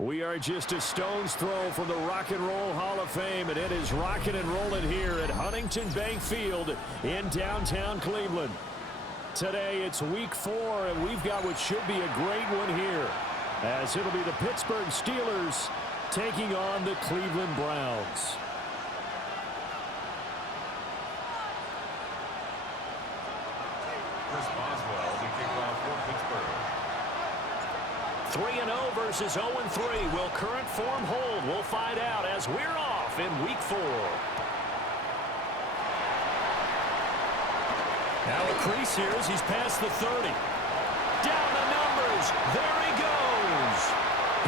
We are just a stone's throw from the Rock and Roll Hall of Fame, and it is rocking and rolling here at Huntington Bank Field in downtown Cleveland. Today it's week 4, and we've got what should be a great one here, as it'll be the Pittsburgh Steelers taking on the Cleveland Browns. Chris Boswell, the kickoff for Pittsburgh. 3-0 versus 0-3. Will current form hold? We'll find out as we're off in week 4. Now a crease here as he's past the 30. Down the numbers. There he goes.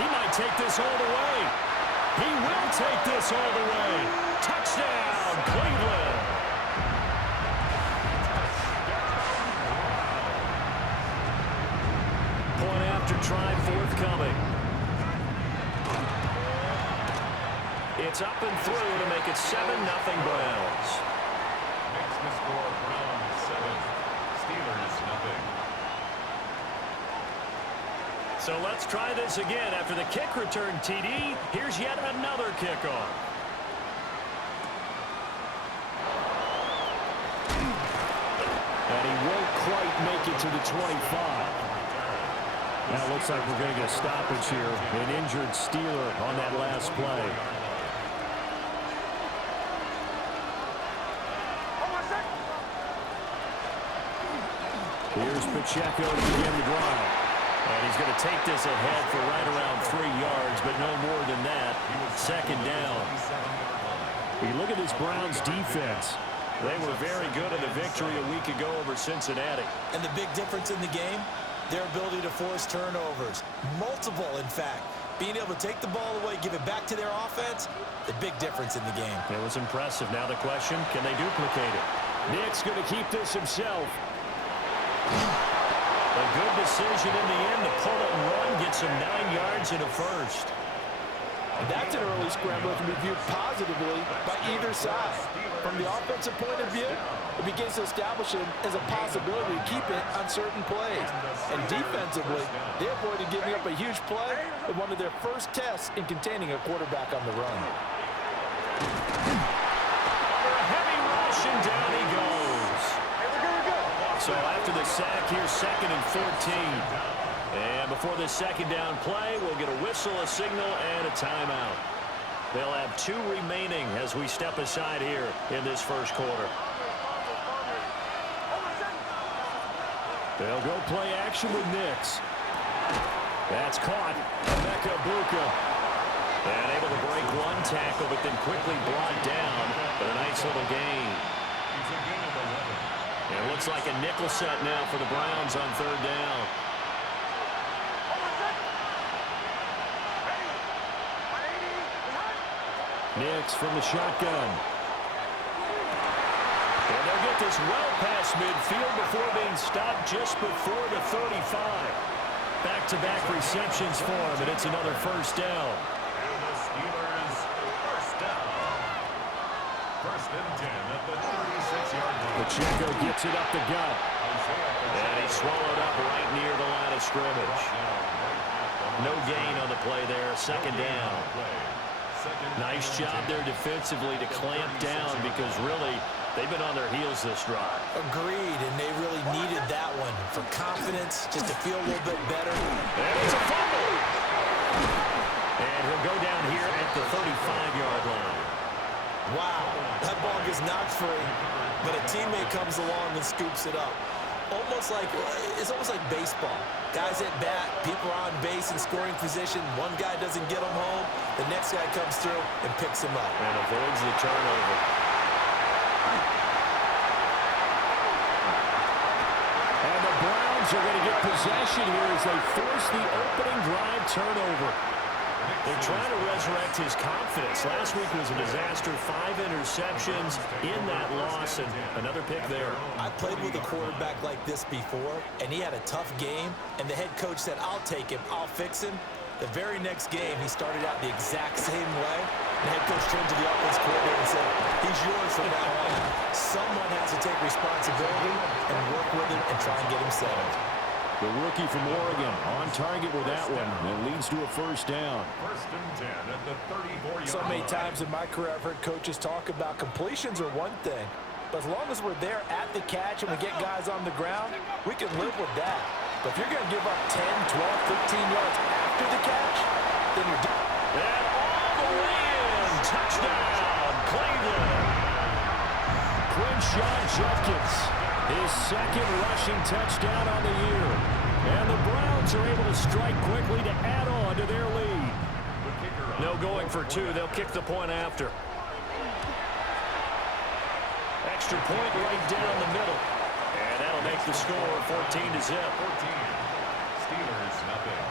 He might take this all the way. He will take this all the way. Touchdown, Cleveland. Point after try forthcoming. It's up and through to make it 7-0 Browns. Makes the score Browns 7, Steelers 0. So let's try this again. After the kick return TD, here's yet another kickoff. And he won't quite make it to the 25. Now it looks like we're going to get a stoppage here. An injured Steeler on that last play. Here's Pacheco to begin the drive. And he's going to take this ahead for right around 3 yards, but no more than that. Second down. You look at this Browns defense. They were very good in the victory a week ago over Cincinnati. And the big difference in the game, their ability to force turnovers. Multiple, in fact. Being able to take the ball away, give it back to their offense, the big difference in the game. It was impressive. Now the question, can they duplicate it? Nick's going to keep this himself. A good decision in the end to pull it and run, gets him 9 yards and a first. And that's an early scramble that can be viewed positively by either side. From the offensive point of view, it begins to establish it as a possibility to keep it on certain plays. And defensively, they avoided giving up a huge play with one of their first tests in containing a quarterback on the run. Under a heavy rush, and down he goes. So after the sack, here's 2nd and 14. And before this second down play, we'll get a whistle, a signal, and a timeout. They'll have 2 remaining as we step aside here in this first quarter. They'll go play action with Nix. That's caught. Emeka Buka. And able to break one tackle, but then quickly brought down. But a nice little gain. And it looks like a nickel set now for the Browns on 3rd down. Nix from the shotgun. And they'll get this well past midfield before being stopped just before the 35. Back-to-back receptions for him, and it's another first down. And the Steelers first down. 1st and 10 at the 36-yard line. Pacheco gets it up the gut. And he's swallowed up right near the line of scrimmage. No gain on the play there, 2nd down. Nice job there defensively to clamp down because really they've been on their heels this drive. Agreed, and they really needed that one for confidence, just to feel a little bit better. And it's a fumble. And he'll go down here at the 35-yard line. Wow, that ball gets knocked free, but a teammate comes along and scoops it up. It's almost like baseball. Guys at bat, people are on base in scoring position. One guy doesn't get them home. The next guy comes through and picks him up. And avoids the turnover. And the Browns are going to get possession here as they force the opening drive turnover. They're trying to resurrect his confidence. Last week was a disaster. 5 interceptions in that loss, and another pick there. I played with a quarterback like this before, and he had a tough game, and the head coach said, I'll take him, I'll fix him. The very next game, he started out the exact same way. The head coach turned to the offense coordinator and said, he's yours from now on. Someone has to take responsibility and work with him and try and get him settled. The rookie from Oregon on target with that one. At leads to a first down. First and 10 at the 34-yard So many line. times in my career I've heard coaches talk about completions are one thing, but as long as we're there at the catch and we get guys on the ground, we can live with that. But if you're going to give up 10, 12, 15 yards after the catch, then you're And all the way in. Touchdown, Cleveland. Quinshon Judkins, his second rushing touchdown on the year. And the Browns are able to strike quickly to add on to their lead. No Going for two. They'll kick the point after. Extra point right down the middle. And that'll make the score 14-0. 14. Steelers, nothing.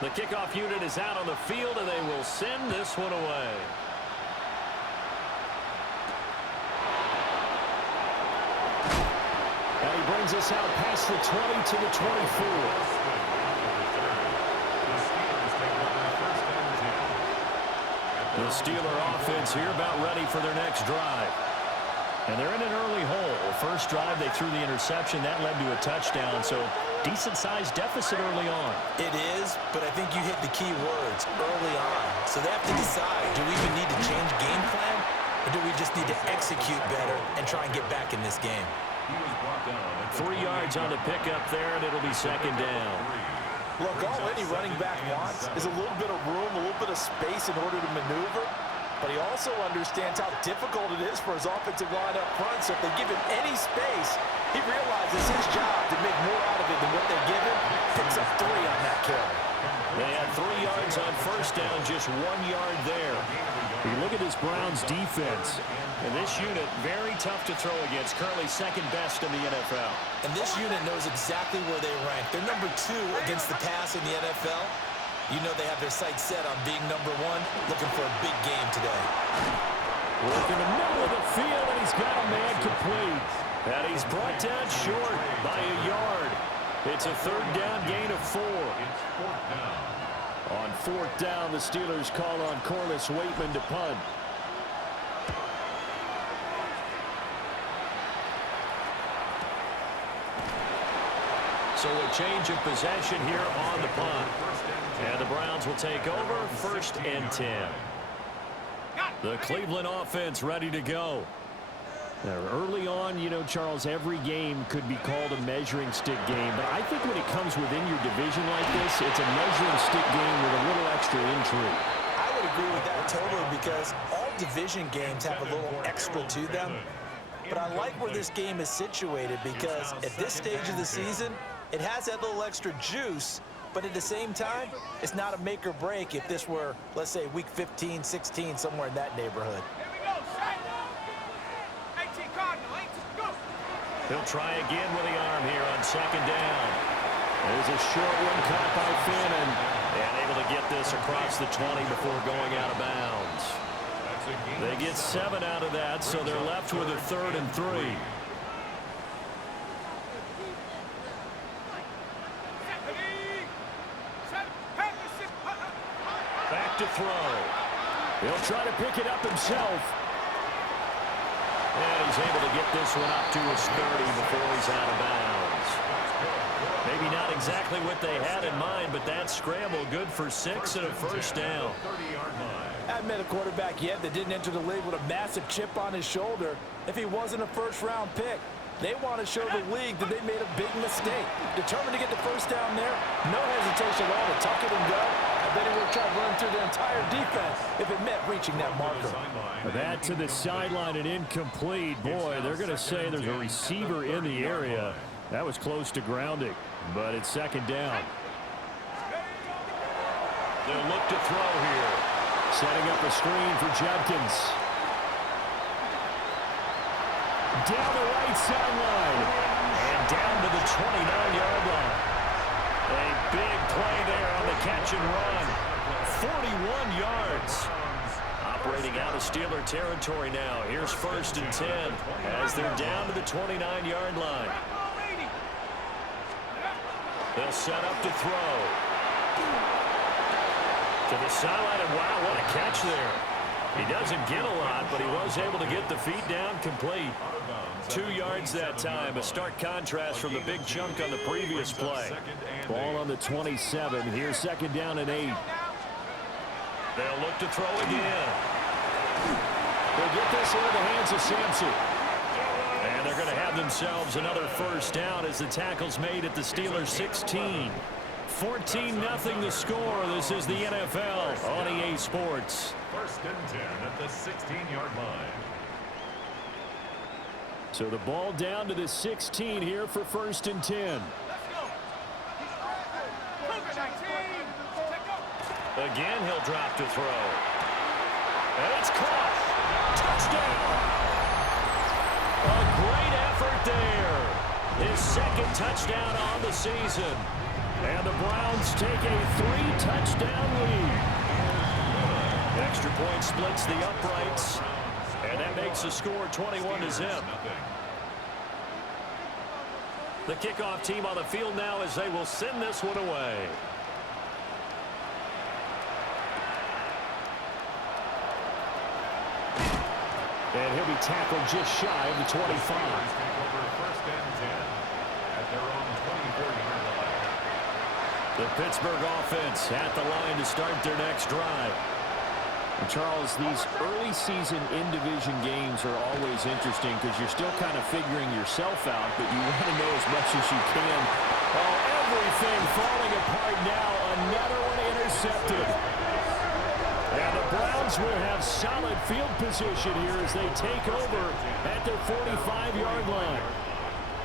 The kickoff unit is out on the field, and they will send this one away. And he brings us out past the 20 to the 24. The Steeler offense here about ready for their next drive. And they're in an early hole. First drive, they threw the interception. That led to a touchdown, so decent-sized deficit early on. It is, but I think you hit the key words, early on. So they have to decide, do we even need to change game plan, or do we just need to execute better and try and get back in this game? 3 yards on the pickup there, and it'll be second down. Look, all any running back wants is a little bit of room, a little bit of space in order to maneuver, but he also understands how difficult it is for his offensive line up front, so if they give him any space, he realizes his job to make more out of it than what they give him. Picks up 3 on that carry. They had 3 yards on first down, just 1 yard there. You look at this Browns defense, and this unit, very tough to throw against, currently second best in the NFL. And this unit knows exactly where they rank. They're number 2 against the pass in the NFL. You know they have their sights set on being number 1, looking for a big game today. Work in the middle of the field, and he's got a man complete. And he's brought down short by a yard. It's a third down gain of 4. It's fourth down. On fourth down, the Steelers call on Corliss Waitman to punt. So a change of possession here on the punt. And the Browns will take over first and 10. The Cleveland offense ready to go. Now, early on, you know, Charles, every game could be called a measuring stick game. But I think when it comes within your division like this, it's a measuring stick game with a little extra intrigue. I would agree with that totally because all division games have a little extra to them. But I like where this game is situated because at this stage of the season, it has that little extra juice. But at the same time, it's not a make or break if this were, let's say, week 15, 16, somewhere in that neighborhood. He'll try again with the arm here on second down. There's a short one caught by Finnan. And able to get this across the 20 before going out of bounds. They get 7 out of that, so they're left with a 3rd and 3. Back to throw. He'll try to pick it up himself. And he's able to get this one up to his 30 before he's out of bounds. Maybe not exactly what they had in mind, but that scramble good for 6 and a first down. I met a quarterback yet that didn't enter the league with a massive chip on his shoulder if he wasn't a first-round pick. They want to show the league that they made a big mistake. Determined to get the first down there, no hesitation at all to tuck it and go. I bet he would have tried running through the entire defense if it meant reaching that marker. That to the sideline and incomplete. Boy, they're going to say there's a receiver in the area. That was close to grounding, but it's second down. They'll look to throw here. Setting up a screen for Judkins. Down the right sideline. And down to the 29-yard line. A big play there on the catch and run. 41 yards. Operating out of Steeler territory now. Here's first and 10 as they're down to the 29-yard line. They'll set up to throw. To the sideline, and wow, what a catch there. He doesn't get a lot, but he was able to get the feet down complete. 2 yards that time. A stark contrast from the big chunk on the previous play. Ball on the 27. Here's 2nd down and 8. They'll look to throw again. They'll get this into the hands of Sampson. And they're going to have themselves another 1st down as the tackle's made at the Steelers' 16. 14-0 the score. This is the NFL on EA Sports. 1st and 10 at the 16-yard line. So the ball down to the 16 here for 1st and 10. Again, he'll drop to throw. And it's caught. Touchdown. A great effort there. His 2nd touchdown on the season. And the Browns take a 3-touchdown lead. Extra point splits the uprights. And that makes the score 21-0. The kickoff team on the field now as they will send this one away. And he'll be tackled just shy of the 25. First and 10 at their own 24-yard line. The Pittsburgh offense at the line to start their next drive. And Charles, these early season in-division games are always interesting because you're still kind of figuring yourself out, but you want to know as much as you can. Oh, everything falling apart now. Another one intercepted. And the Browns will have solid field position here as they take over at their 45-yard line.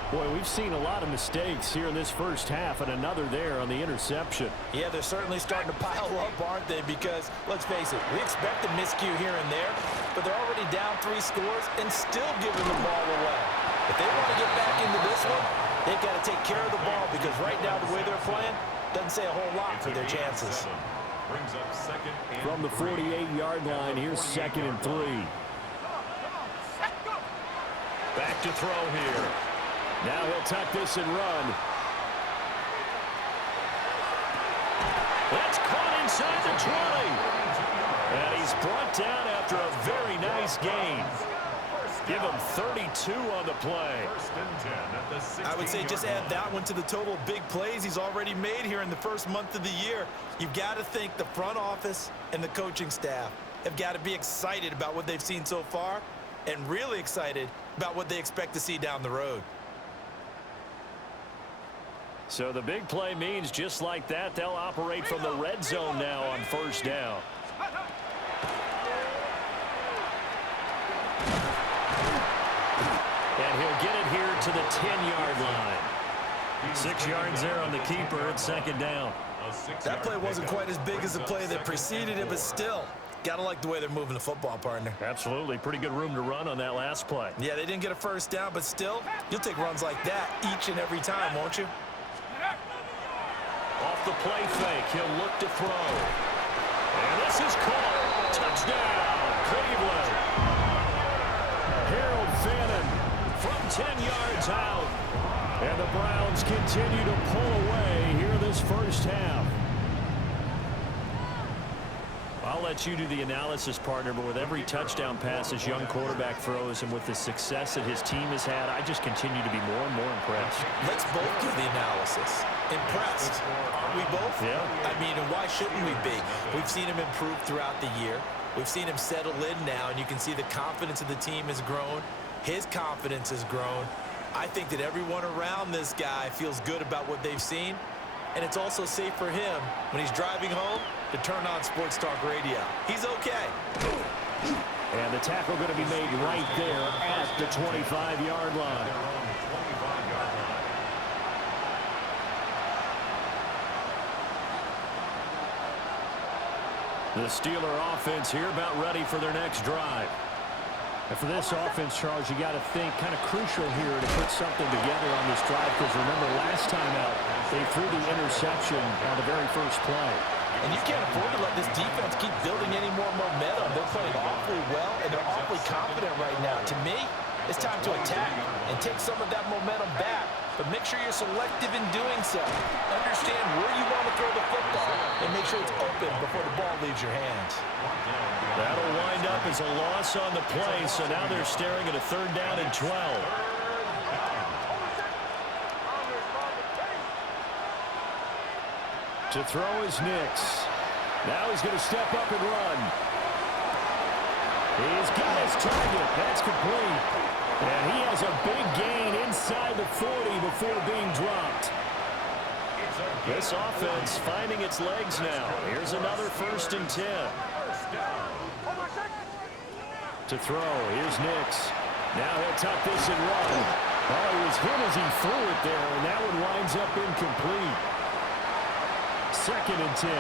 Boy, we've seen a lot of mistakes here in this first half, and another there on the interception. Yeah, they're certainly starting to pile up, aren't they? Because, let's face it, we expect a miscue here and there, but they're already down 3 scores and still giving the ball away. If they want to get back into this one, they've got to take care of the ball because right now the way they're playing doesn't say a whole lot for their chances. Brings up 2nd and From the 48-yard line, here's 2nd and 3. Back to throw here. Now he'll tuck this and run. That's caught inside the 20. And he's brought down after a very nice gain. Give him 32 on the play. I would say just add that one to the total of big plays he's already made here in the first month of the year. You've got to think the front office and the coaching staff have got to be excited about what they've seen so far and really excited about what they expect to see down the road. So the big play means just like that, they'll operate from the red zone now on 1st down. And he'll get it here to the 10-yard line. 6 yards there on the keeper at 2nd down. That play wasn't quite as big as the play that preceded it, but still, got to like the way they're moving the football, partner. Absolutely. Pretty good room to run on that last play. Yeah, they didn't get a 1st down, but still, you'll take runs like that each and every time, won't you? Off the play fake, he'll look to throw. And this is caught. Touchdown, Cleveland. Harold Fannin from 10 yards out. And the Browns continue to pull away here this first half. I'll let you do the analysis, partner, but with every touchdown pass this young quarterback throws and with the success that his team has had, I just continue to be more and more impressed. Let's both do the analysis. Impressed. Aren't we both? Yeah. I mean, and why shouldn't we be? We've seen him improve throughout the year. We've seen him settle in now, and you can see the confidence of the team has grown. His confidence has grown. I think that everyone around this guy feels good about what they've seen, and it's also safe for him when he's driving home to turn on Sports Talk Radio. He's okay. And the tackle going to be made right there at the 25-yard line. The Steeler offense here about ready for their next drive. And for this offense, Charles, you got to think kind of crucial here to put something together on this drive because remember last time out they threw the interception on the very first play. And you can't afford to let this defense keep building any more momentum. They're playing awfully well, and they're awfully confident right now. To me, it's time to attack and take some of that momentum back. But make sure you're selective in doing so. Understand where you want to throw the football and make sure it's open before the ball leaves your hands. That'll wind up as a loss on the play, so now they're staring at a 3rd down and 12. To throw is Nix. Now he's going to step up and run. He's got his target. That's complete. And he has a big gain inside the 40 before being dropped. This offense finding its legs now. Here's another 1st and 10. To throw, here's Nix. Now he'll tuck this and run. Oh, he was hit as he threw it there, and that one winds up incomplete. 2nd and 10.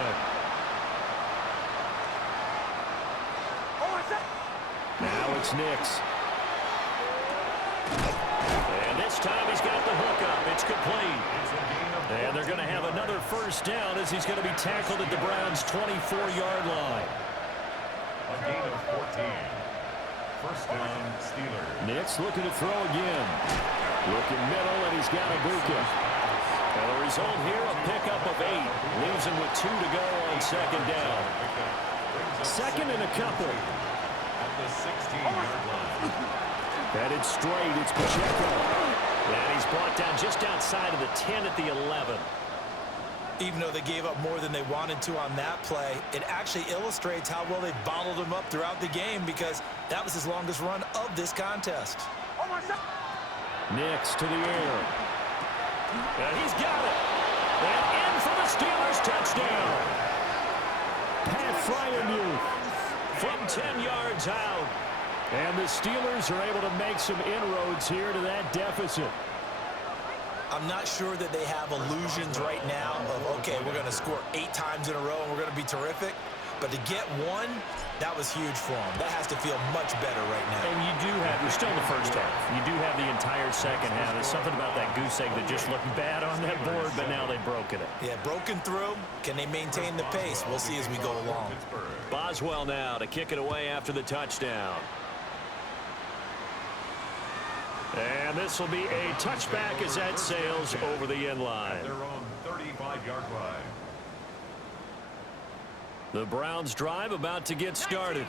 Now it's Nix. And this time he's got the hook up. It's complete. And they're going to have another 1st down as he's going to be tackled at the Browns' 24-yard line. A gain of 14. 1st down, Steelers. Nix looking to throw again. Looking middle, and he's got Ibuka. And the result here, a pickup of 8. Leaves him with 2 to go on 2nd down. 2nd and a couple. At the 16-yard line. Headed straight, it's Pacheco. And he's brought down just outside of the 10 at the 11. Even though they gave up more than they wanted to on that play, it actually illustrates how well they bottled him up throughout the game because that was his longest run of this contest. Nix to the air. And he's got it. And in for the Steelers touchdown. Pat Fryermuth from 10 yards out. And the Steelers are able to make some inroads here to that deficit. I'm not sure that they have illusions right now of, okay, we're going to score 8 times in a row and we're going to be terrific. But to get 1, that was huge for them. That has to feel much better right now. And you're still in the 1st half. You do have the entire 2nd half. There's something about that goose egg that just looked bad on that board, but now they've broken it. Yeah, broken through. Can they maintain the pace? We'll see as we go along. Boswell now to kick it away after the touchdown. And this will be a touchback as that sails over the end line. Their own 35-yard line. The Browns drive about to get started.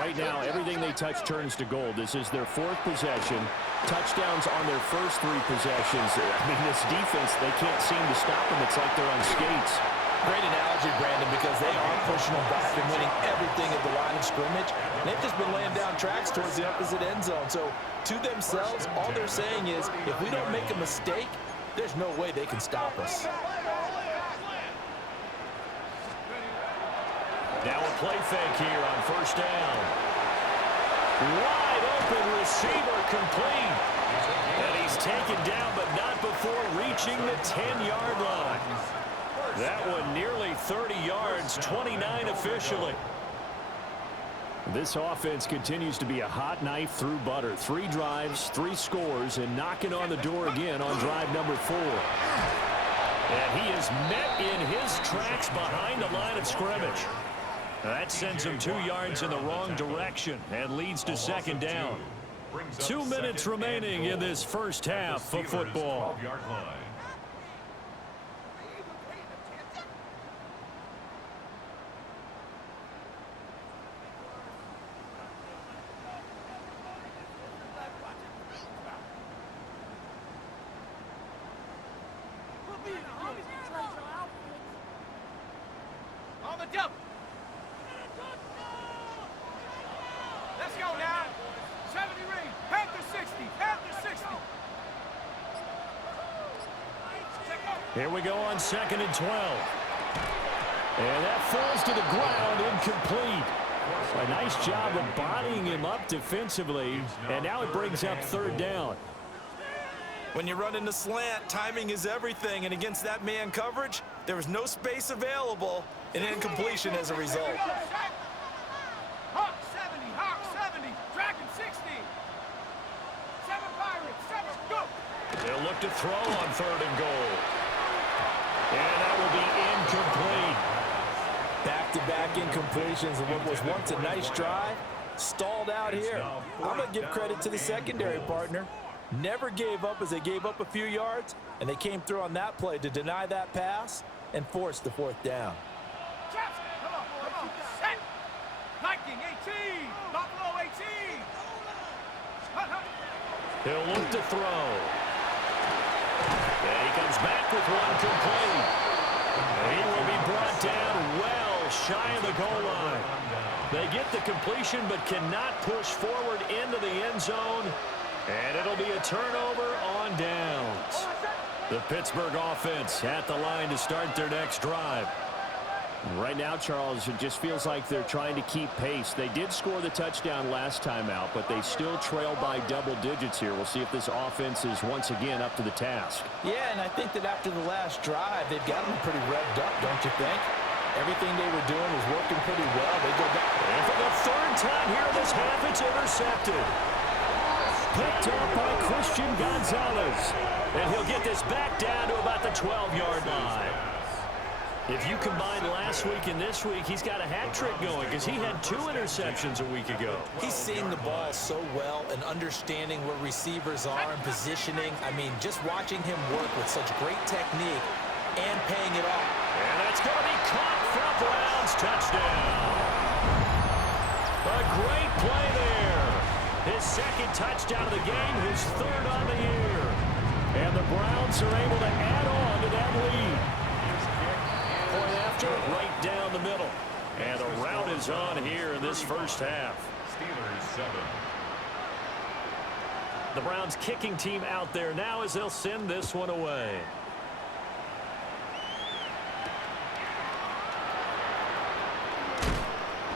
Right now, everything they touch turns to gold. This is their 4th possession. Touchdowns on their first 3 possessions. I mean, this defense, they can't seem to stop them. It's like they're on skates. Great analogy, Brandon, because they are pushing them back and winning everything at the line of scrimmage. And they've just been laying down tracks towards the opposite end zone. So, to themselves, all they're saying is, if we don't make a mistake, there's no way they can stop us. Now a play fake here on 1st down. Wide open receiver complete. And he's taken down, but not before reaching the 10-yard line. That one nearly 30 yards, 29 officially. This offense continues to be a hot knife through butter. 3 drives, 3 scores, and knocking on the door again on drive number 4. And he is met in his tracks behind the line of scrimmage. That sends him 2 yards in the wrong direction and leads to 2nd down. 2 minutes remaining in this 1st half of football. On the double. Let's go now. 70 ring. Panther 60. Panther 60. Here we go on 2nd and 12. And that falls to the ground, incomplete. A nice job of bodying him up defensively. And now it brings up 3rd down. When you run in the slant, timing is everything. And against that man coverage, there was no space available. An incompletion as a result. Hawk 70. Hawk 70. Dragon 60. 7 Pirates. 7. Go. They'll look to throw on 3rd and goal. And that will be incomplete. Back-to-back incompletions of what was once a nice drive, stalled out here. I'm going to give credit to the secondary partner. Never gave up as they gave up a few yards, and they came through on that play to deny that pass and force the 4th down. Come on. Set. Viking 18. Buffalo 18. He'll look to throw. And he comes back with one complete. He will be brought down well shy of the goal line. They get the completion but cannot push forward into the end zone. And it'll be a turnover on downs. The Pittsburgh offense at the line to start their next drive. Right now, Charles, it just feels like they're trying to keep pace. They did score the touchdown last time out, but they still trail by double digits here. We'll see if this offense is once again up to the task. Yeah, and I think that after the last drive, they've got them pretty revved up, don't you think? Everything they were doing was working pretty well. They go back. And for the third time here this half, it's intercepted. Picked up by Christian Gonzalez. And he'll get this back down to about the 12-yard line. If you combine last week and this week, he's got a hat trick going because he had 2 interceptions a week ago. He's seeing the ball so well and understanding where receivers are and positioning. I mean, just watching him work with such great technique and paying it off. And that's going to be caught for a Browns touchdown. A great play there. His second touchdown of the game, his 3rd on the year. And the Browns are able to add on to that lead. Point after, right down the middle. And the route is on here in this first half. Steelers 7. The Browns kicking team out there now as they'll send this one away.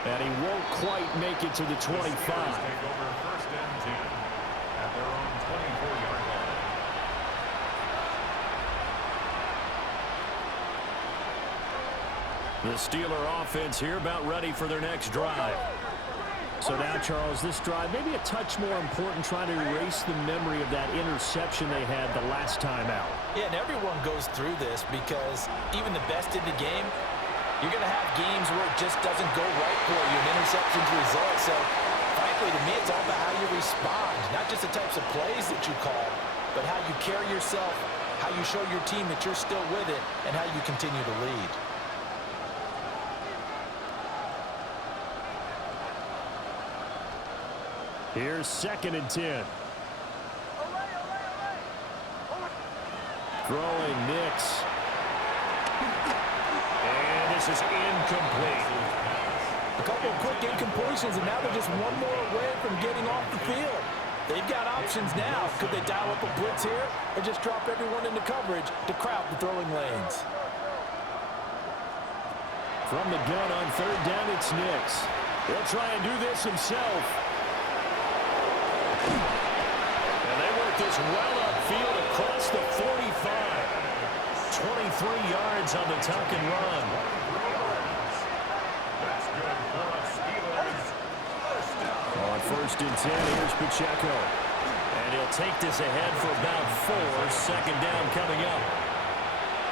And he won't quite make it to the 25. Take over 1st and 10 at their own 24-yard line. The Steeler offense here about ready for their next drive. So now, Charles, this drive maybe a touch more important, trying to erase the memory of that interception they had the last time out. Yeah, and everyone goes through this because even the best in the game, you're going to have games where it just doesn't go right for you, and interceptions result. So, frankly, to me, it's all about how you respond, not just the types of plays that you call, but how you carry yourself, how you show your team that you're still with it, and how you continue to lead. Here's 2nd and 10. Throwing Nix. And this is incomplete. A couple of quick incompletions, and now they're just one more away from getting off the field. They've got options now. Could they dial up a blitz here or just drop everyone into coverage to crowd the throwing lanes? From the gun on 3rd down, it's Nix. He'll try and do this himself. And they work this well upfield across the 45. 23 yards on the tuck and run. That's good for a Steelers 1st down. On 1st and 10, here's Pacheco. And he'll take this ahead for about 4. 2nd down coming up.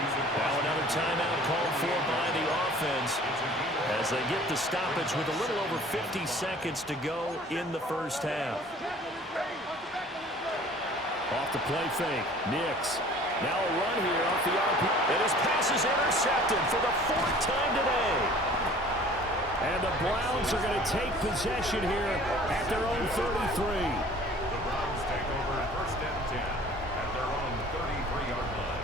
Now another timeout called for by the offense as they get the stoppage with a little over 50 seconds to go in the first half. Off the play fake, Nix. Now a run here off the RP. And his pass is intercepted for the 4th time today. And the Browns are going to take possession here at their own 33. The Browns take over 1st and 10 at their own 33-yard line.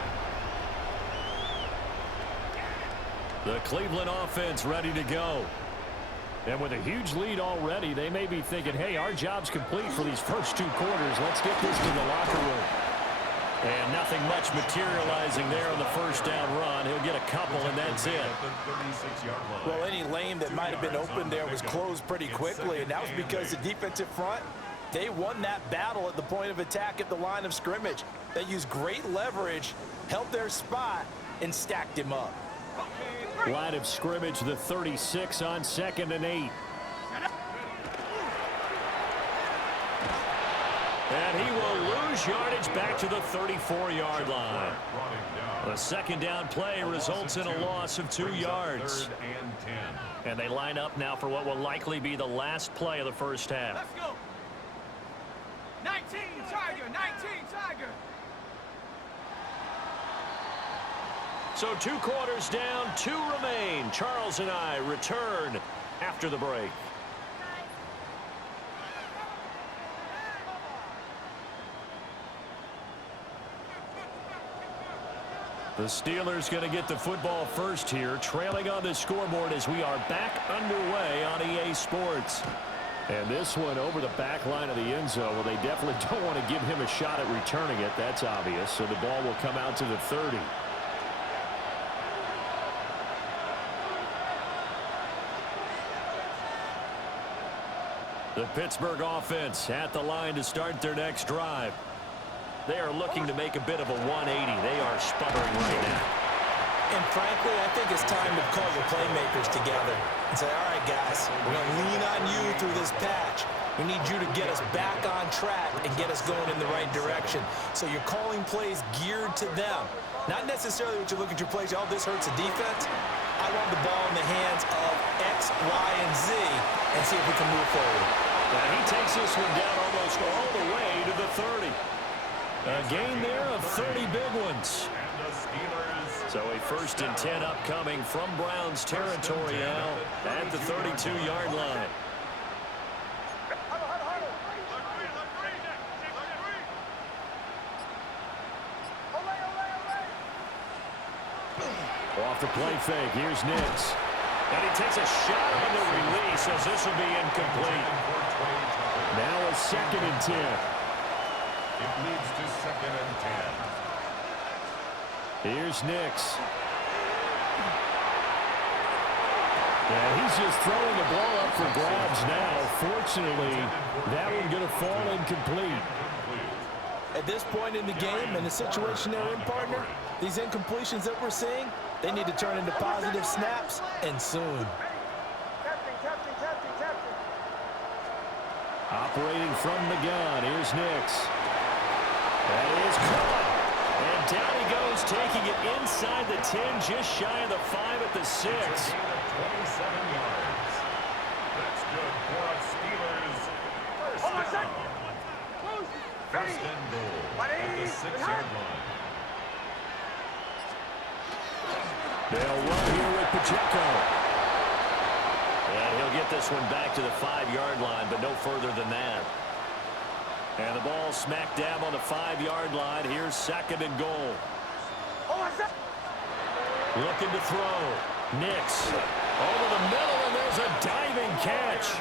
The Cleveland offense ready to go. And with a huge lead already, they may be thinking, hey, our job's complete for these first 2 quarters. Let's get this to the locker room. And nothing much materializing there on the 1st down run. He'll get a couple, and that's it. Well, any lane that might have been open there was closed pretty quickly, and that was because the defensive front, they won that battle at the point of attack at the line of scrimmage. They used great leverage, held their spot, and stacked him up. Line of scrimmage, the 36 on 2nd and 8. And he will lose yardage back to the 34-yard line. The 2nd down play results in a loss of 2 yards. And they line up now for what will likely be the last play of the first half. Let's go. 19 Tiger, 19 Tiger. So 2 quarters down, 2 remain. Charles and I return after the break. The Steelers going to get the football first here, trailing on the scoreboard as we are back underway on EA Sports. And this one over the back line of the end zone. Well, they definitely don't want to give him a shot at returning it. That's obvious. So the ball will come out to the 30. The Pittsburgh offense at the line to start their next drive. They are looking to make a bit of a 180. They are sputtering right now. And frankly, I think it's time to call your playmakers together and say, all right, guys, we're going to lean on you through this patch. We need you to get us back on track and get us going in the right direction. So you're calling plays geared to them. Not necessarily what you look at your plays, oh, this hurts the defense. I want the ball in the hands of X, Y, and Z and see if we can move forward. And he takes this one down almost all the way to the 30. A gain there of 30 big ones. So a 1st and 10 upcoming from Browns territory now at the 32-yard line. Off the play fake, here's Nix. And he takes a shot on the release as this will be incomplete. Now a 2nd and 10. It leads to 2nd and 10. Here's Nix. And he's just throwing the ball up for grabs now. Fortunately, that one going to fall incomplete. At this point in the game and the situation they're in, partner, these incompletions that we're seeing, they need to turn into positive snaps, and soon. Operating from the gun, here's Nix. That is caught. And down he goes, taking it inside the 10, just shy of the 5 at the 6. 27 yards. That's good for us Steelers. First down. First and goal at the 6-yard line. They'll run here with Pacheco. And he'll get this one back to the 5-yard line, but no further than that. And the ball smack dab on the 5-yard line. Here's 2nd and goal. Looking to throw. Nix over the middle, and there's a diving catch.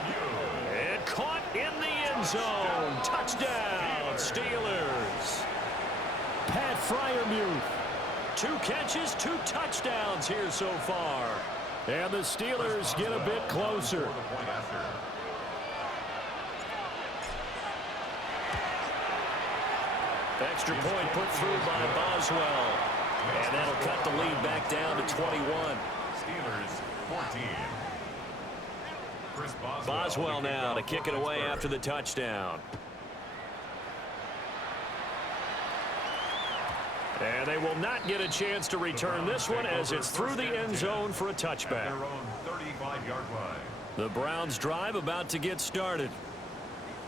And caught in the end zone. Touchdown, Steelers. Pat Freiermuth. 2 catches, 2 touchdowns here so far. And the Steelers get a bit closer. Extra point put through by Boswell. And that'll cut the lead back down to 21. Steelers 14. Chris Boswell now to kick it away after the touchdown. And they will not get a chance to return this one as it's through the end zone for a touchback. Their own 35-yard line. The Browns drive about to get started.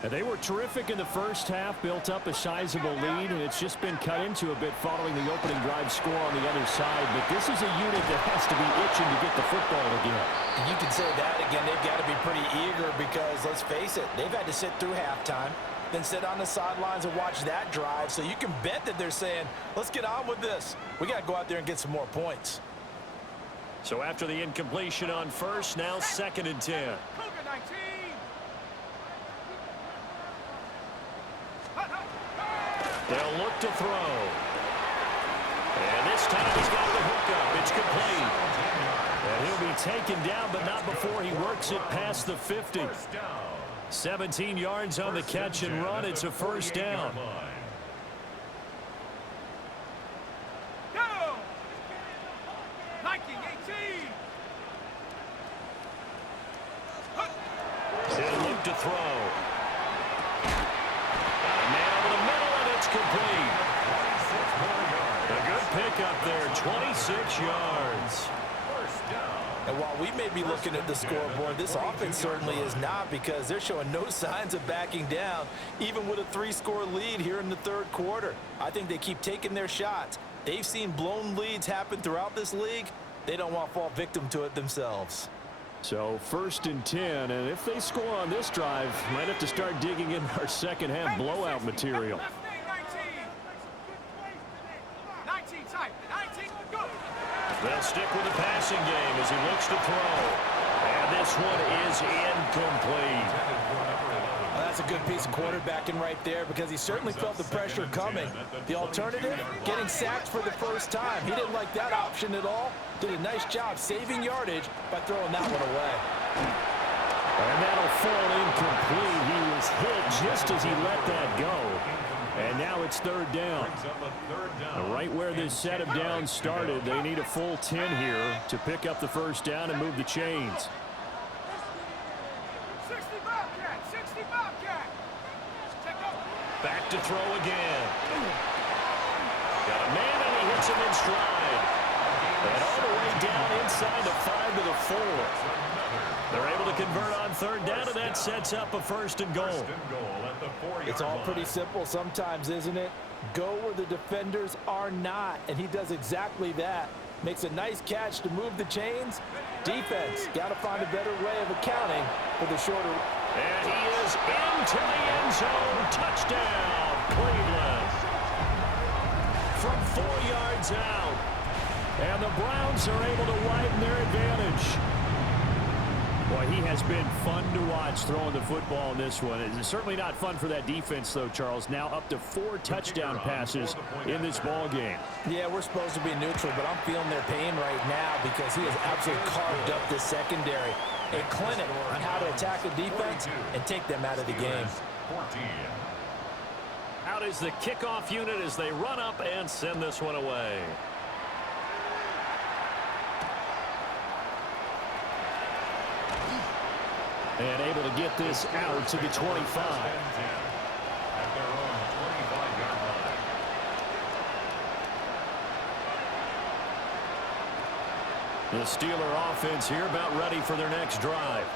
And they were terrific in the first half, built up a sizable lead, and it's just been cut into a bit following the opening drive score on the other side. But this is a unit that has to be itching to get the football again. And you can say that again, they've got to be pretty eager because, let's face it, they've had to sit through halftime, then sit on the sidelines and watch that drive. So you can bet that they're saying, let's get on with this. We got to go out there and get some more points. So after the incompletion on first, now 2nd and 10. They'll look to throw. And this time he's got the hook up. It's complete. And he'll be taken down, but not before he works it past the 50. 17 yards on the catch and run. It's a 1st down. Go! 19-18. He'll look to throw. Complete. A good pickup there, 26 yards. And while we may be looking at the scoreboard, this offense certainly is not, because they're showing no signs of backing down, even with a 3-score lead here in the 3rd quarter. I think they keep taking their shots. They've seen blown leads happen throughout this league. They don't want to fall victim to it themselves. So 1st and 10, and if they score on this drive, might have to start digging in our second half blowout material. 19 tight. 19. They'll stick with the passing game as he looks to throw. And this one is incomplete. Well, that's a good piece of quarterbacking right there because he certainly felt the pressure coming. The alternative, getting sacked for the first time. He didn't like that option at all. Did a nice job saving yardage by throwing that one away. And that'll fall incomplete. He was hit just as he let that go. And now it's third down. Right where this set of downs started, they need a full 10 here to pick up the first down and move the chains. 60 Bobcat, 60 Bobcat. Back to throw again. Got a man and he hits him in stride. And all the way down inside the 5 to the 4. They're able to convert on third down, and that sets up a first and goal. It's all pretty simple sometimes, isn't it? Go where the defenders are not, and he does exactly that. Makes a nice catch to move the chains. Defense, got to find a better way of accounting for the shorter. And he is into the end zone. Touchdown, Cleveland. From 4 yards out. And the Browns are able to widen their advantage. Boy, he has been fun to watch throwing the football in this one. It's certainly not fun for that defense, though, Charles. Now up to 4 touchdown passes in this ball game. Yeah, we're supposed to be neutral, but I'm feeling their pain right now because he has absolutely carved up this secondary. A clinic on how to attack a defense and take them out of the game. Out is the kickoff unit as they run up and send this one away. And able to get this out to the 25. The Steeler offense here about ready for their next drive.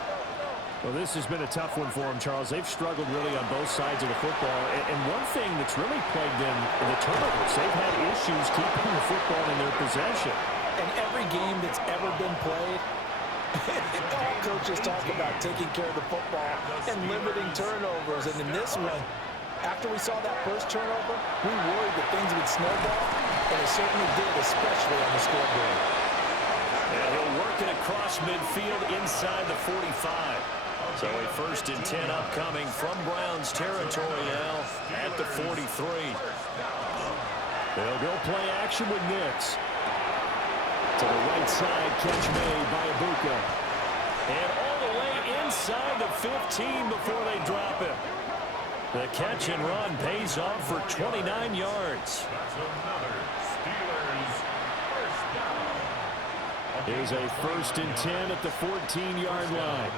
Well, this has been a tough one for them, Charles. They've struggled really on both sides of the football. And one thing that's really plagued them, the turnovers. They've had issues keeping the football in their possession. In every game that's ever been played, all coaches talk about taking care of the football and limiting turnovers. And in this one, after we saw that first turnover, we worried that things would snowball, and it certainly did, especially on the scoreboard. And he'll work it across midfield inside the 45. So a first and 10 upcoming from Browns territory now at the 43. They'll go play action with Nix. To the right side, catch made by Ibuka. And all the way inside the 15 before they drop it. The catch and run pays off for 29 yards. Here's a first and 10 at the 14-yard line.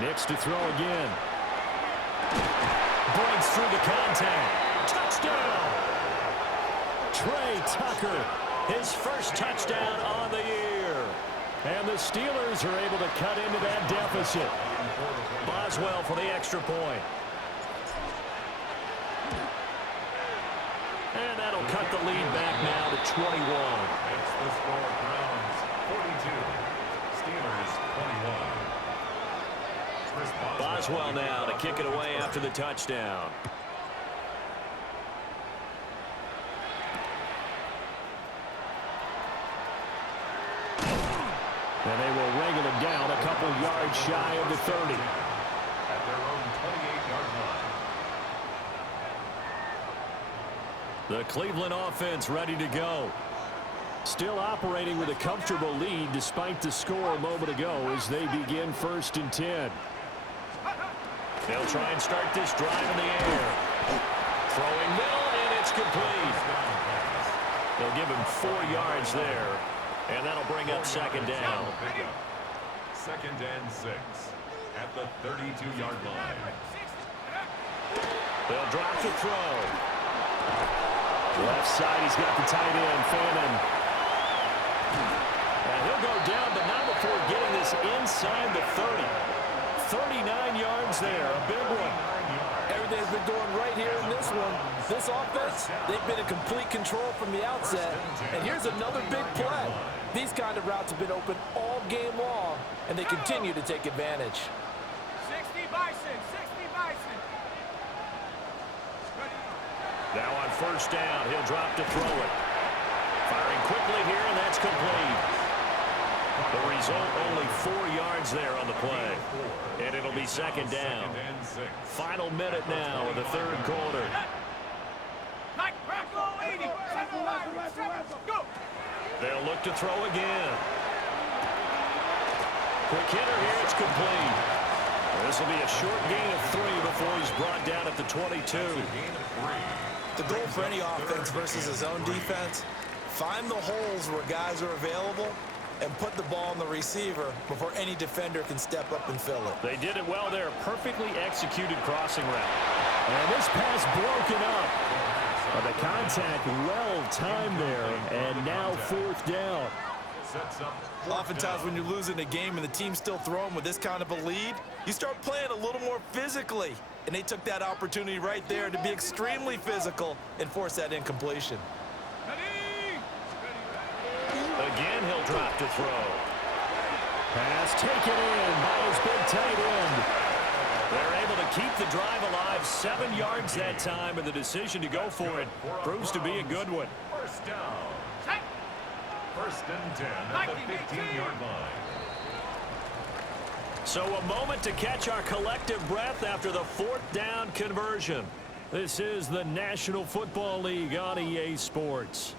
Nix to throw again. Breaks through the contact. Touchdown! Trey Tucker, his first touchdown on the year. And the Steelers are able to cut into that deficit. Boswell for the extra point. And that'll cut the lead back now to 21. It's the score, Browns 42, Steelers 21. Boswell now to kick it away after the touchdown. And they will wrangle it down a couple yards shy of the 30. At their own 28-yard line. The Cleveland offense ready to go. Still operating with a comfortable lead despite the score a moment ago as they begin first and 10. They'll try and start this drive in the air. Throwing middle, and it's complete. They'll give him 4 yards there. And that'll bring up second down. Second and 6 at the 32-yard line. They'll drop to throw. Left side, he's got the tight end, Fannin. And he'll go down, but not before getting this inside the 30. 39 yards there, a big one. Everything's been going right here in this one. This offense, they've been in complete control from the outset. And here's another big play. These kind of routes have been open all game long, and they continue to take advantage. 60 Bison, 60 Bison. Now on first down, he'll drop to throw it. It's complete. The result, only 4 yards there on the play. And it'll be second down. Final minute now of the third quarter. They'll look to throw again. Quick hitter here, it's complete. This will be a short gain of 3 before he's brought down at the 22. The goal for any offense versus his own defense, find the holes where guys are available and put the ball on the receiver before any defender can step up and fill it. They did it well there. Perfectly executed crossing route. And this pass broken up. But the contact well timed there. And now 4th down. Oftentimes when you're losing a game and the team's still throwing with this kind of a lead, you start playing a little more physically. And they took that opportunity right there to be extremely physical and force that incompletion. Again, he'll drop to throw. Pass taken in by his big tight end. They're able to keep the drive alive. 7 yards that time, and the decision to go for it proves to be a good one. First down. First and 10 at the 15-yard line. So a moment to catch our collective breath after the 4th down conversion. This is the National Football League on EA Sports.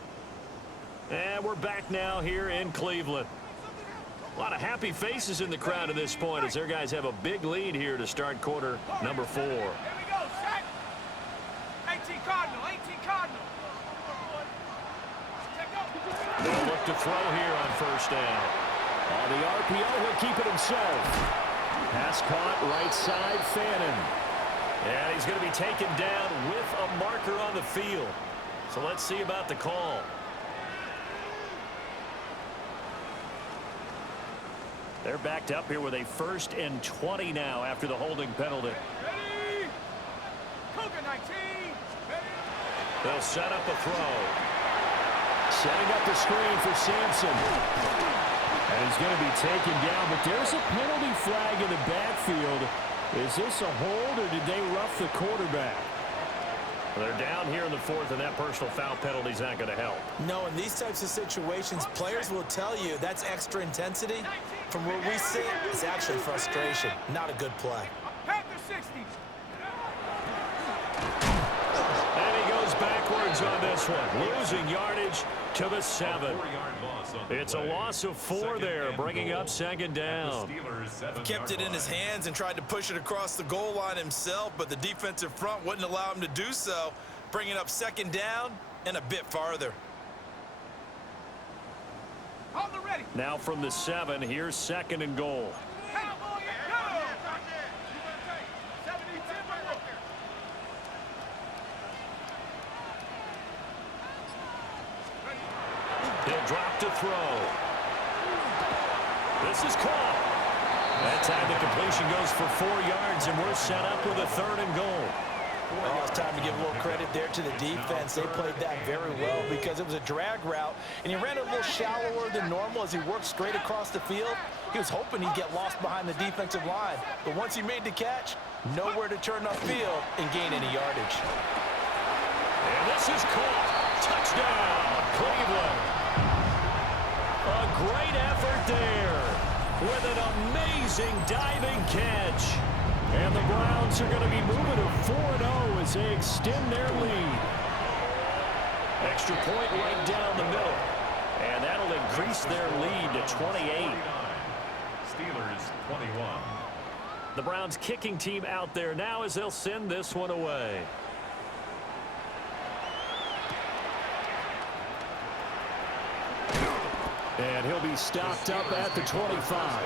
And we're back now here in Cleveland. A lot of happy faces in the crowd at this point as their guys have a big lead here to start quarter number 4. Here we go, set. 18 Cardinal, 18 Cardinal. They'll look to throw here on first down. On the RPO, he'll keep it himself. Pass caught right side, Fannin. And he's going to be taken down with a marker on the field. So let's see about the call. They're backed up here with a 1st and 20 now after the holding penalty. Ready? Cougar 19. Ready? They'll set up a throw. Setting up the screen for Sampson. And he's going to be taken down, but there's a penalty flag in the backfield. Is this a hold, or did they rough the quarterback? Well, they're down here in the 4th, and that personal foul penalty is not going to help. No, in these types of situations, players will tell you that's extra intensity. From where we sit, it's actually frustration, not a good play. Panther 60. And he goes backwards on this one, losing yardage to the 7. It's a loss of 4 there, bringing up second down. He kept it in his hands and tried to push it across the goal line himself, but the defensive front wouldn't allow him to do so, bringing up second down and a bit farther. On the ready. Now from the 7, here's 2nd and goal. Cowboy, go. 70 Timber. He'll drop to throw. This is caught. That time the completion goes for 4 yards, and we're set up with a 3rd and goal. Well, it's time to give a little credit there to the defense. They played that very well because it was a drag route, and he ran it a little shallower than normal as he worked straight across the field. He was hoping he'd get lost behind the defensive line, but once he made the catch, nowhere to turn upfield and gain any yardage. And this is caught. Touchdown, Cleveland. A great effort there with an amazing diving catch. And the Browns are going to be moving to 4-0 as they extend their lead. Extra point right down the middle. And that'll increase their lead to 28. Steelers 21. The Browns kicking team out there now as they'll send this one away. And he'll be stopped up at the 25.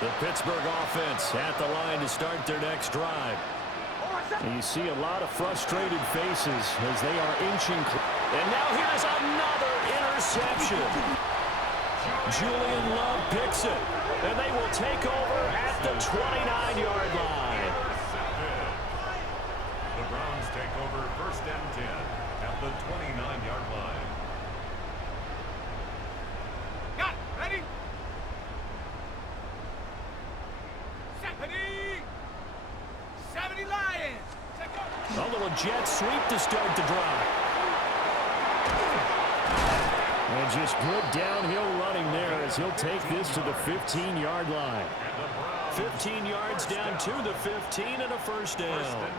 The Pittsburgh offense at the line to start their next drive. And you see a lot of frustrated faces as they are inching. And now here's another interception. Julian Love picks it. And they will take over at the 29-yard line. The Browns take over 1st and 10 at the 29-yard line. Got it. Ready? Set. Ready? 70 Lions. Set go. A little jet sweep to start the drive. And just good downhill running there as he'll take this to the 15-yard line. 15 yards down to the 15 and a first down.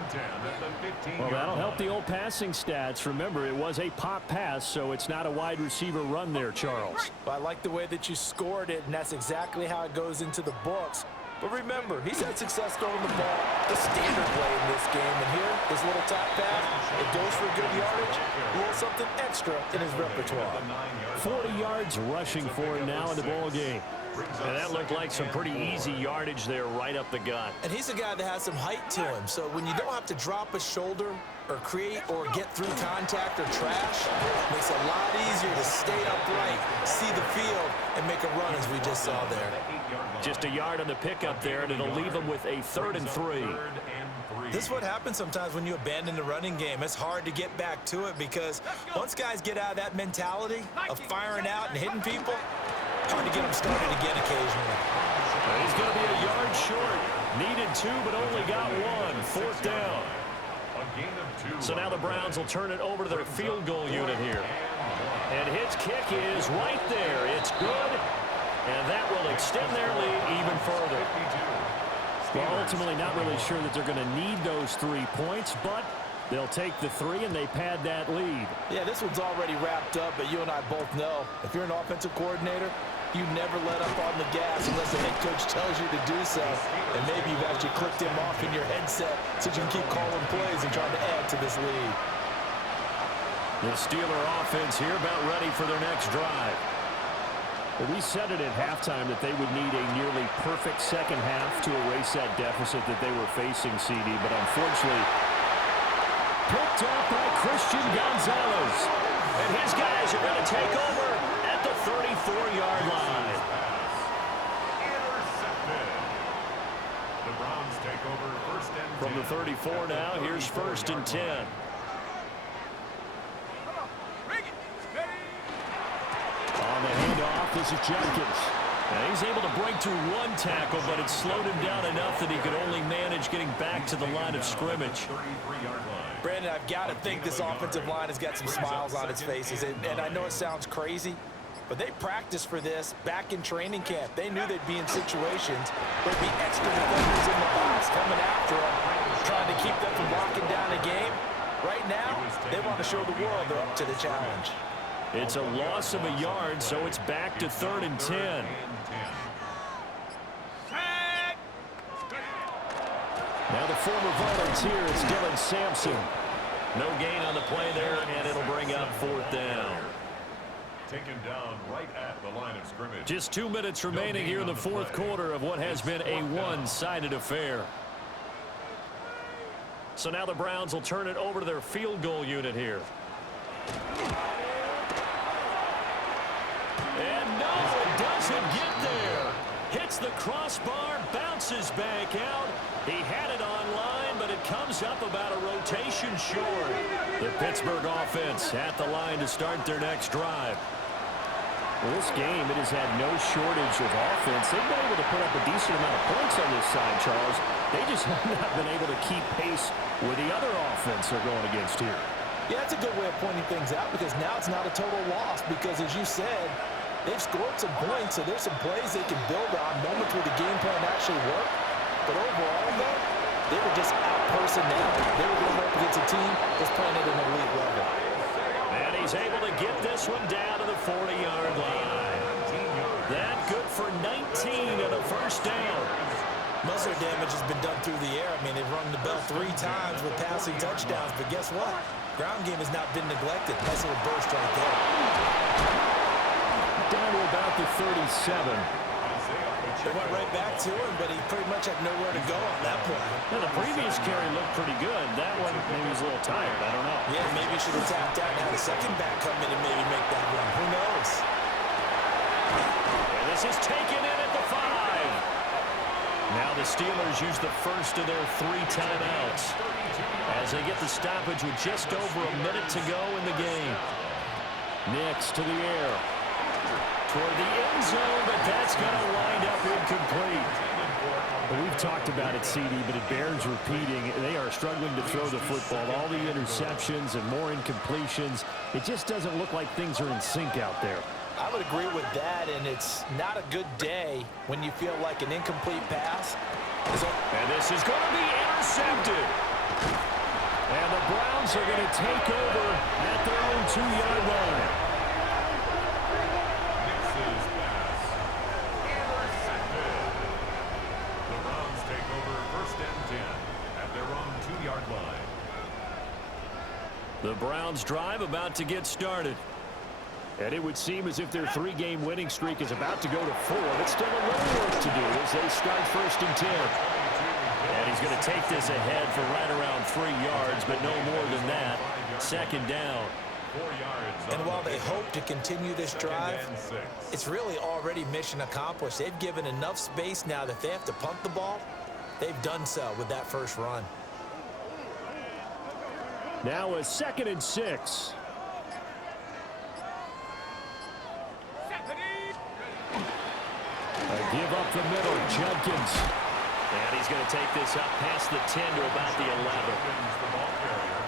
Well, that'll help the old passing stats. Remember, it was a pop pass, so it's not a wide receiver run there, Charles. Well, I like the way that you scored it, and that's exactly how it goes into the books. But remember, he's had success throwing the ball the standard way in this game. And here, this little top pass, it goes for good yardage, a little something extra in his repertoire. 40 yards rushing for him now in the ball game. And that looked like some pretty easy yardage there right up the gut. And he's a guy that has some height to him, so when you don't have to drop a shoulder or create or get through contact or trash, it makes it a lot easier to stay upright, see the field, and make a run as we just saw there. Just a yard on the pickup there, and it'll leave him with a 3rd and 3. This is what happens sometimes when you abandon the running game. It's hard to get back to it because once guys get out of that mentality of firing out and hitting people, hard to get them started again occasionally. He's going to be a yard short. Needed 2, but only got 1. 4th down. So now the Browns will turn it over to their field goal unit here. And his kick is right there. It's good. And that will extend their lead even further. Well, ultimately not really sure that they're going to need those 3 points, but they'll take the 3 and they pad that lead. Yeah, this one's already wrapped up, but you and I both know if you're an offensive coordinator, you never let up on the gas unless the head coach tells you to do so. And maybe you've actually clicked him off in your headset so you can keep calling plays and trying to add to this lead. The Steeler offense here about ready for their next drive. Well, we said it at halftime that they would need a nearly perfect second half to erase that deficit that they were facing, CD, but unfortunately picked up by Christian Gonzalez. And his guys are going to take over at the 34-yard line. Intercepted. The Browns take over 1st and 10. From the 34 now, here's 1st and 10. On the handoff, this is Jenkins. And he's able to break through 1 tackle, but it slowed him down enough that he could only manage getting back to the line of scrimmage. Brandon, I've got to think this offensive line has got some smiles on its faces. And I know it sounds crazy, but they practiced for this back in training camp. They knew they'd be in situations where there'd be extra defenders in the box coming after them, trying to keep them from locking down the game. Right now, they want to show the world they're up to the challenge. It's a loss of a yard, so it's back to 3rd and 10. Now the former volunteer is Dylan Sampson. No gain on the play there, and it'll bring up 4th down. Taken down right at the line of scrimmage. Just 2 minutes remaining here in the 4th quarter of what has been a one-sided affair. So now the Browns will turn it over to their field goal unit here. And no, it doesn't get there. Hits the crossbar, bounces back out. He had it online, but it comes up about a rotation short. The Pittsburgh offense at the line to start their next drive. Well, this game, it has had no shortage of offense. They've been able to put up a decent amount of points on this side, Charles. They just have not been able to keep pace with the other offense they're going against here. Yeah, that's a good way of pointing things out because now it's not a total loss because, as you said, they've scored some points, so there's some plays they can build on, moments where the game plan actually worked. But overall, though, they were just out-personnel. They were going up against a team that's playing at an elite level. And he's able to get this one down to the 40-yard line. That good for 19 and a first down. Most of their damage has been done through the air. I mean, they've rung the bell 3 times with passing touchdowns, but guess what? Ground game has not been neglected. Nice little burst right there. Down to about the 37. They went right back to him, but he pretty much had nowhere to go on that play. Now, the previous carry looked pretty good. That one, maybe he's a little tired. I don't know. Yeah, maybe he should have tapped out and had a second back come in and maybe make that run. Who knows? And this is taken in at the 5. Now the Steelers use the first of their 3 timeouts as they get the stoppage with just over a minute to go in the game. Next to the air. Toward the end zone, but that's going to wind up incomplete. Well, we've talked about it, CD, but it bears repeating. They are struggling to throw the football. All the interceptions and more incompletions. It just doesn't look like things are in sync out there. I would agree with that, and it's not a good day when you feel like an incomplete pass. And this is going to be intercepted. And the Browns are going to take over at their own 2-yard line. Nix's pass. Intercepted. The Browns take over 1st and 10 at their own 2-yard line. The Browns drive about to get started. And it would seem as if their 3-game winning streak is about to go to 4, but still a little work to do as they start 1st and 10. And he's going to take this ahead for right around 3 yards, but no more than that. 2nd down. 4 yards. And while they hope to continue this drive, it's really already mission accomplished. They've given enough space now that if they have to punt the ball, they've done so with that first run. Now a 2nd and 6. Give up the middle, Judkins. And he's going to take this up past the 10 to about the 11.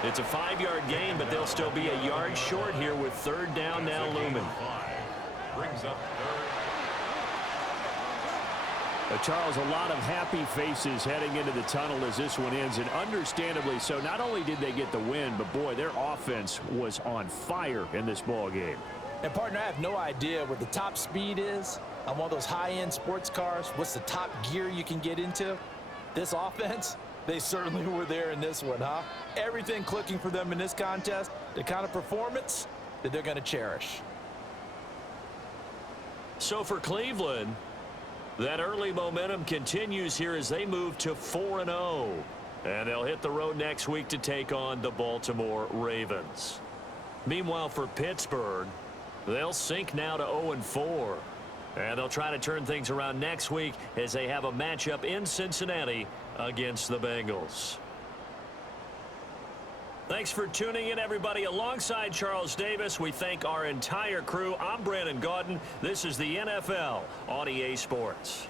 It's a 5-yard gain, but they'll still be a yard short here with 3rd down now looming. Brings up 3rd. Charles, a lot of happy faces heading into the tunnel as this one ends, and understandably so. Not only did they get the win, but boy, their offense was on fire in this ball game. And partner, I have no idea what the top speed is on one of those high-end sports cars. What's the top gear you can get into? This offense, they certainly were there in this one, huh? Everything clicking for them in this contest, the kind of performance that they're going to cherish. So for Cleveland, that early momentum continues here as they move to 4-0. And they'll hit the road next week to take on the Baltimore Ravens. Meanwhile, for Pittsburgh, they'll sink now to 0-4. And they'll try to turn things around next week as they have a matchup in Cincinnati against the Bengals. Thanks for tuning in, everybody. Alongside Charles Davis, we thank our entire crew. I'm Brandon Gaudin. This is the NFL on EA Sports.